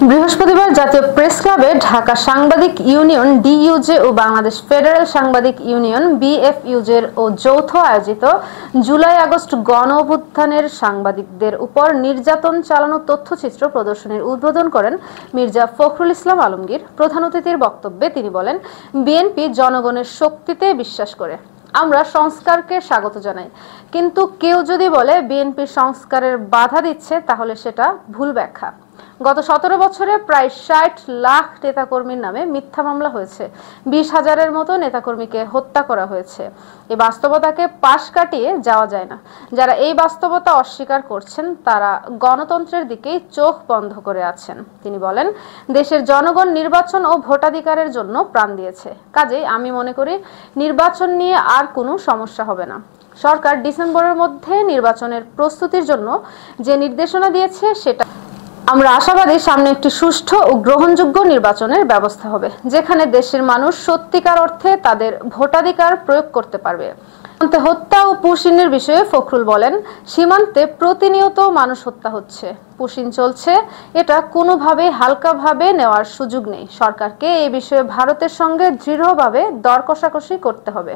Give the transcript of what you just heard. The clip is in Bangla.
বৃহস্পতিবার জাতীয় প্রেস ক্লাবে ঢাকা সাংবাদিক ইউনিয়ন ডিইউজে ও বাংলাদেশ ফেডারেল সাংবাদিক ইউনিয়ন বিএফইউজের ও যৌথ আয়োজিত জুলাই-আগস্ট গণ-অভ্যুত্থানের সাংবাদিকদের উপর নির্যাতন চালানো তথ্যচিত্র প্রদর্শনীর উদ্বোধন করেন মির্জা ফখরুল ইসলাম আলমগীর। প্রধান অতিথির বক্তব্যে তিনি বলেন, বিএনপি জনগণের শক্তিতে বিশ্বাস করে। আমরা সংস্কারকে স্বাগত জানাই, কিন্তু কেউ যদি বলে বিএনপি সংস্কারের বাধা দিচ্ছে তাহলে সেটা ভুল ব্যাখ্যা। গত 17 বছরে প্রায় 60 লাখ নেতাকর্মীর নামে মিথ্যা মামলা হয়েছে, 20,000-এর মতো নেতাকর্মীকে হত্যা করা হয়েছে। এই বাস্তবতাকে পাশ কাটিয়ে যাওয়া যায় না। যারা এই বাস্তবতা অস্বীকার করছেন তারা গণতন্ত্রের দিকেই চোখ বন্ধ করে আছেন। তিনি বলেন, দেশের জনগণ নির্বাচন ও ভোটাধিকারের জন্য প্রাণ দিয়েছে, কাজেই আমি মনে করি নির্বাচন নিয়ে আর কোনো সমস্যা হবে না। সরকার ডিসেম্বরের মধ্যে নির্বাচনের প্রস্তুতির জন্য যে নির্দেশনা দিয়েছে সেটা আমরা আশাবাদী সামনে একটি সুষ্ঠু ও গ্রহণযোগ্য নির্বাচনের ব্যবস্থা হবে, যেখানে দেশের মানুষ সত্যিকার অর্থে তাদের ভোটাধিকার প্রয়োগ করতে পারবে। হত্যা ও পুশিনের বিষয়ে ফখরুল বলেন, সীমান্তে প্রতিনিয়ত মানুষ হত্যা হচ্ছে, পুশিন চলছে, এটা কোনোভাবে হালকাভাবে নেওয়ার সুযোগ নেই। সরকারকে এই বিষয়ে ভারতের সঙ্গে দৃঢ়ভাবে দর কষাকষি করতে হবে।